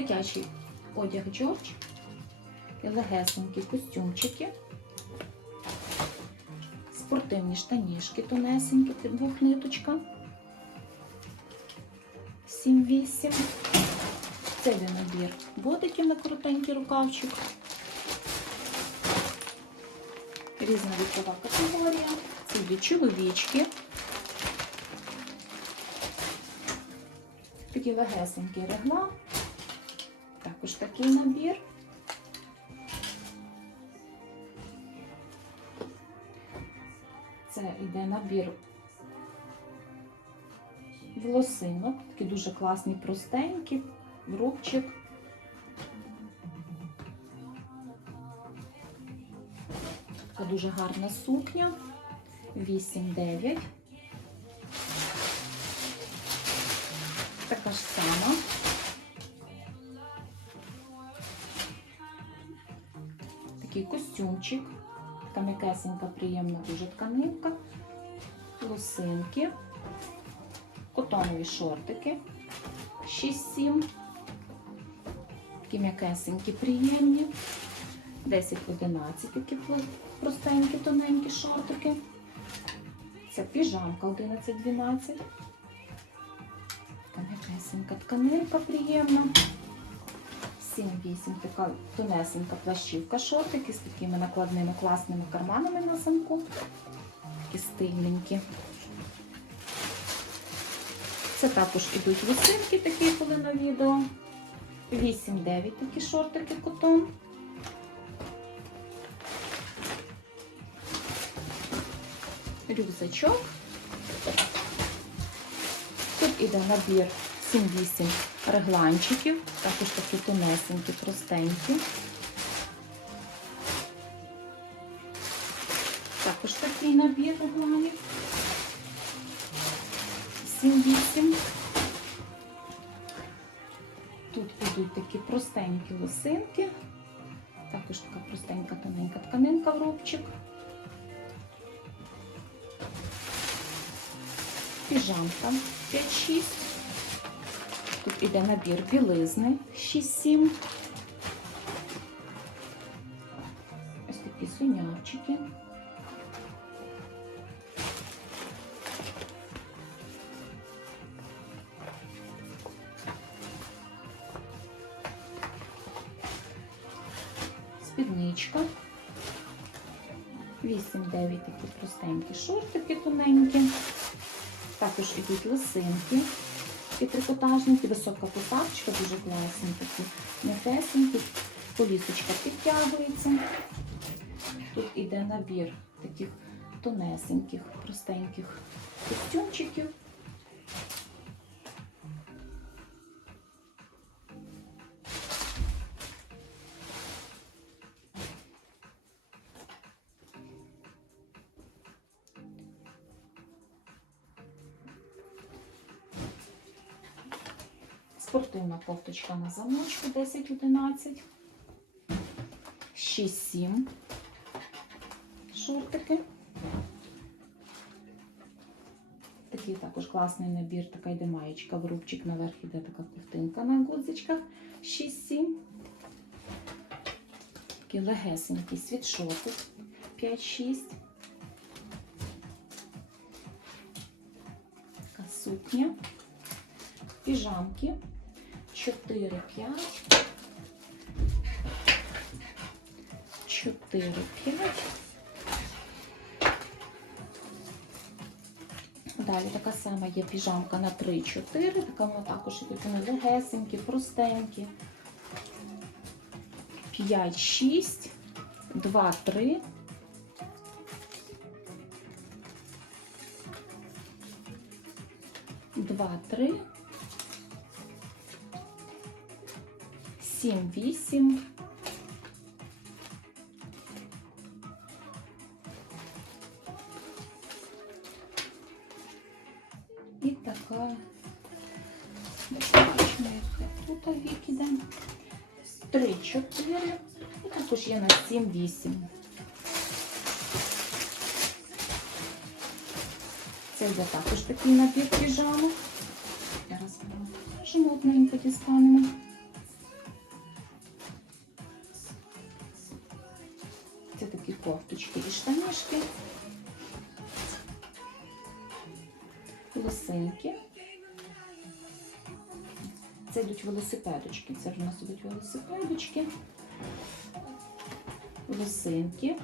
Дитячий одяг Джордж і легесенькі костюмчики, спортивні штанішки тонесенькі, двох ниточка. 7-8. Це набір ботиків на коротенький рукавчик. Різна вікова категорія. Це йде чоловічки. Такий легесенький регла. Також такий набір. Це йде набір волосинок, такі дуже класні, простенькі, рубчик. Така дуже гарна сукня. 8-9. Така ж сама. Такий костюмчик. Така м'якесенька, приємна дуже тканинка. Лосинки. Котонові шортики. 6-7. Такі м'якесенькі, приємні. 10-11 такі простенькі, тоненькі шортики. Це піжамка 11-12. Така тканинка приємна. 7-8 така тонесенька плащівка шортики з такими накладними класними карманами на замку. Такі стильненькі. Це також ідуть висинки, такі були на відео. 8-9 такі шортики котон. Рюкзачок. Тут іде набір 7-8 регланчиків, також такі тонесенькі, простенькі. Також такий набір регланів. 7-8. Тут ідуть такі простенькі лосинки. Також така простенька тоненька тканинка в рубчик. Піжамка 5-6. Тут іде набір білизни 6-7. Ось такі слюнявчики. Спідничка. 8-9 такі простенькі шортики тоненькі. Також ідуть лосинки і трикотажники, висока посадочка, дуже класні такі м'ясесенькі, полісочка підтягується. Тут іде набір таких тонесеньких, простеньких костюмчиків. Спортивна кофточка на замочку 10-11. 6-7 шортики. Такий також класний набір, така йде маєчка, в рубчик наверх іде така ковтинка на гудзичках. 6-7. Такий легесенький світшотик 5-6. Така сукня. Піжамки 4, 5. 4, 5. Далі така сама є піжамка на 3, 4. Така вона також ідуть вони легесенькі, простенькі. 5, 6, 2, 3. Два, три. Сім, вісім. І така. Тут вік іде. Три, чотири. І також є на сім, вісім. Це йде також такий набір піжамок. Зараз ми можемо одненько дістанемо. Кофточки і штанішки. Лосинки. Це йдуть велосипедочки. Це у нас ідуть велосипедочки. Лосинки.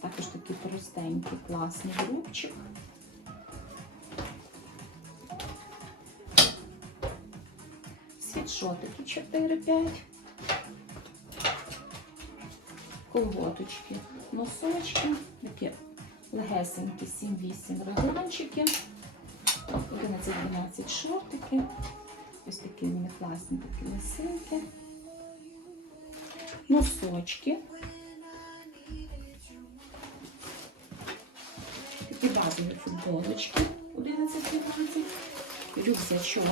Також такий простенький, класний грубчик. Світшотики 4-5. Колготочки, носочки, такі легесенькі 7-8 регулончики, 11-12 шортики. Ось такі вони класні такі лисинки. Носочки. Такі базові футболочки 11-12. Рюкзачок.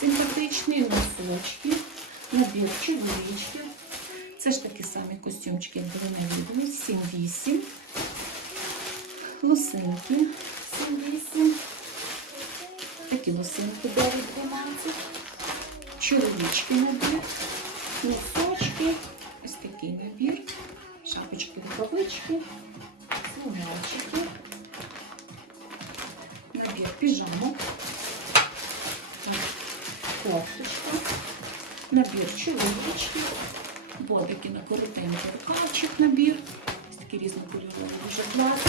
Симпатичні носочки. Набір чоловічків. Це ж такі самі костюмчики, як вони видали. 7-8. Лосинки 7-8. Такі лосинки 9-12. Чоловічки набір. Носочки. Ось такий набір. Шапочки рукавички. Слоночки. Набір піжамок. Кофточка. Набір чоловічків. Ботики на коротенький рукавчик набір. Ось такий різнокольоровий дуже.